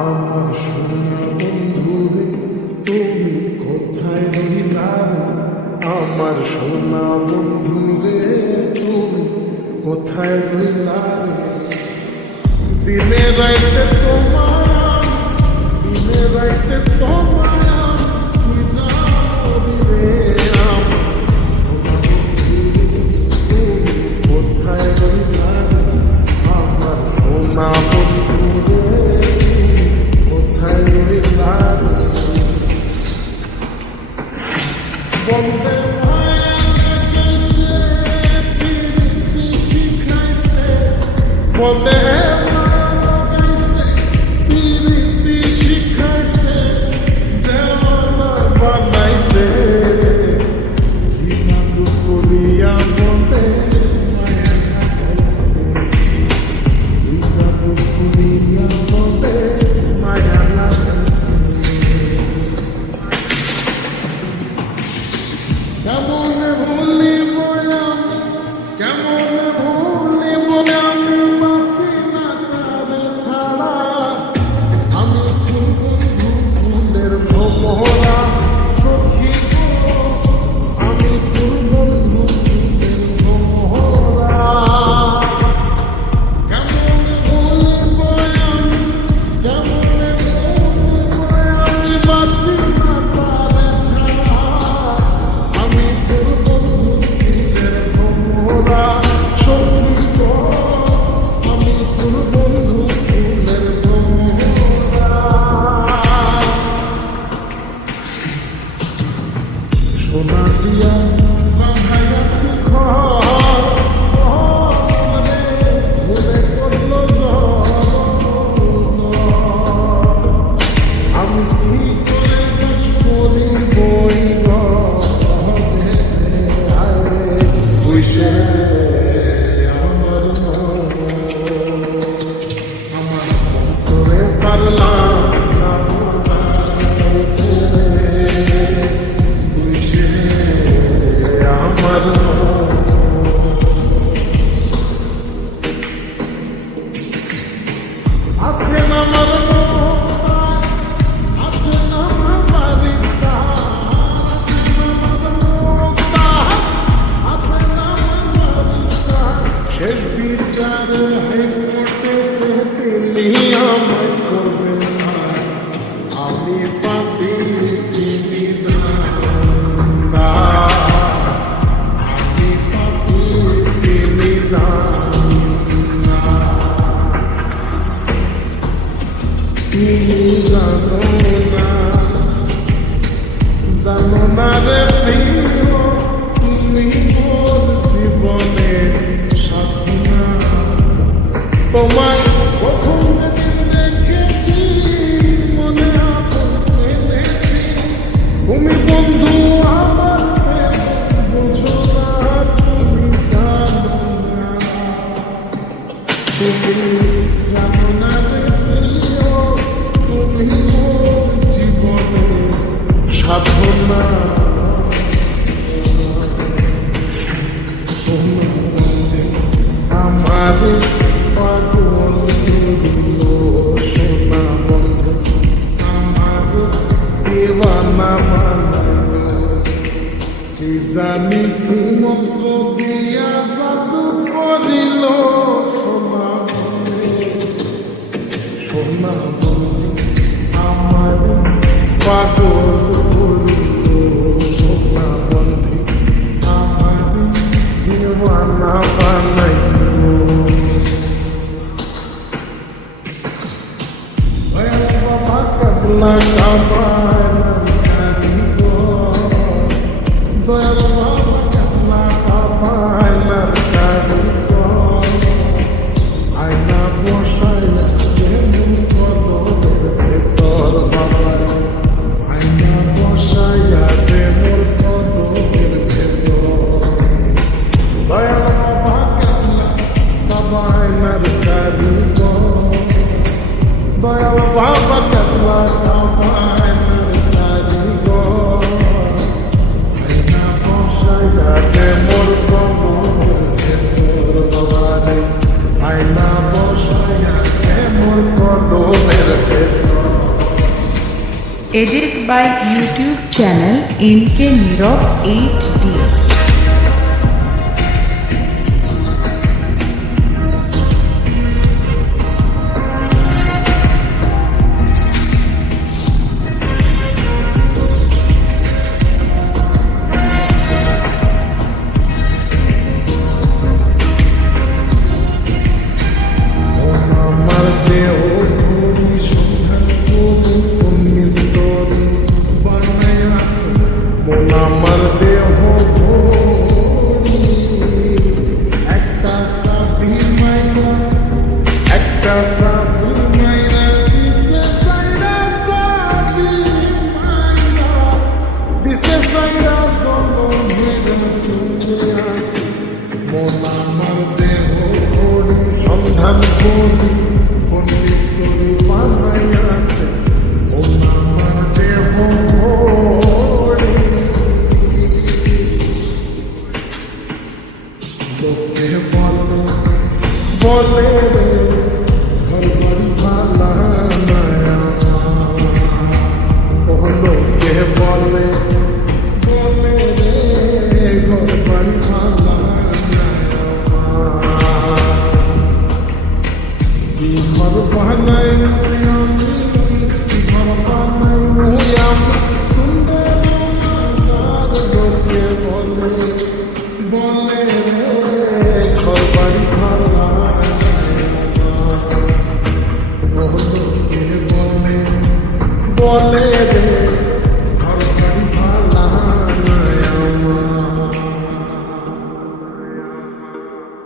আমার সোনা বন্ধু রে তুমি কোথায় রইলা রে? আমার সোনা বন্ধু রে তুমি কোথায় রইলা রে? দিনে রাইতে তোমার, দিনে রাইতে তোমার তুই যাবি রে। আমার সোনা বন্ধু রে কোথায় রইলা রে? আমার সোনা বন্ধু রে কোথায় রইলা রে? বন্দে মায়া গেছে প্রীতি শিখাইছে, বন্দে মায়া গেছে প্রীতি শিখাইছে, দেওয়ানা বানাইছে কি জাদু করিয়া বন্দে মায়া লাগাইছে, কি জাদু করিয়া বন্দে মায়া লাগাইছে। কেমন ভুলিব আমি, কেমন ভুলিব আমি বাঁচি না তার ছাড়া। আমি ফুল বন্ধু ফুলের ভ্রমরা সখী গো, আমি ফুল বন্ধু ফুলের ভ্রমরা। কেমন ভুলিব আমি, কেমন ভুলিব আমি বাঁচি না তার ছাড়া। আমি তোর বন্ধু ফুলের ভ্রমরা সখী গো, আমি তোর বন্ধু ফুলের ভ্রমরা। সোনা দিয়া বাঁধাইয়াছি ঘর, ঘরে ভুলে করল জল। আমি কি করে দোষ করিব এই ঘরে? তুই সে আমার মন, আমার অন্তরে পারলাম না বোঝাইতে। তুই সে আমার মন, আছেন আমার মন, আছেন আমার বারিস্তার, আছেন আমার মুক্তার, আছেন আমার বারিস্তার। শেষ বিচার হাইকোর্টে তিনি আমায় করবেন ভাই, আমি পাপি তিনি জানতাম, আমি পাপি তিনি জানতাম। তুমি জানো না, জানো না রে প্রিয়, তুমি মোর জীবনের সাথী না। তোমায় প্রথম যেদিন দেখেছি মনে আপন এনেছি, তুমি বন্ধু আমার বুঝো না, তুমি জানো না, তুমি জানো না রে প্রিয়, তুমি মোর জীবনের সাধনা। আমাদের পাগল দিল সোনা বন্ধু, আমাদের দেওয়ানা বানালো। কি জানি কি মন্ত্র দিয়া জাদু করিল সোনা বন্ধু, সোনা বন্ধু আমাদের পাগল করিল সোনা বন্ধু, আমাদের দেওয়ানা বানাইল। দয়াল বাবা কাবলা কাবানা কারিব, দয়াল বাবা কাবলা কাবানা কারিব। আয়না বসাইয়া যেমন কদমের ভেতর বাবা, আয়না বসাইয়া যেমন কদমের ভেতর। দয়াল বাবা কাবলা কাবানার কারিব, দয়াল বাবা কাবলা কাবানার Edited by YouTube channel NK Nirav 8D. আমার দেহ ভরি সন্ধান তুমি তুমি স্তরি বানাই আছে মন আমার দেহ ভরি একটা সাথী মাইনা একটা সাথী মাইনা দিছে সাইরা সাথী মাইনা দিছে সাইরা জনম হইরা শুনতে আছে মন আমার দেহ ভরি সন্ধান করি কোন স্তরি বানাই আছে মন আমার দেহ ভরি লোকে বলে রে ঘর বাড়ি ভালা নয়া ও লোকে বলে রে ঘর বাড়ি ভালা ঘর বানাই আমি ঘর বানাই আমি সুন্দর মাসার লোকে বলে রে ঘর বাড়ি ভালা লোকে বলে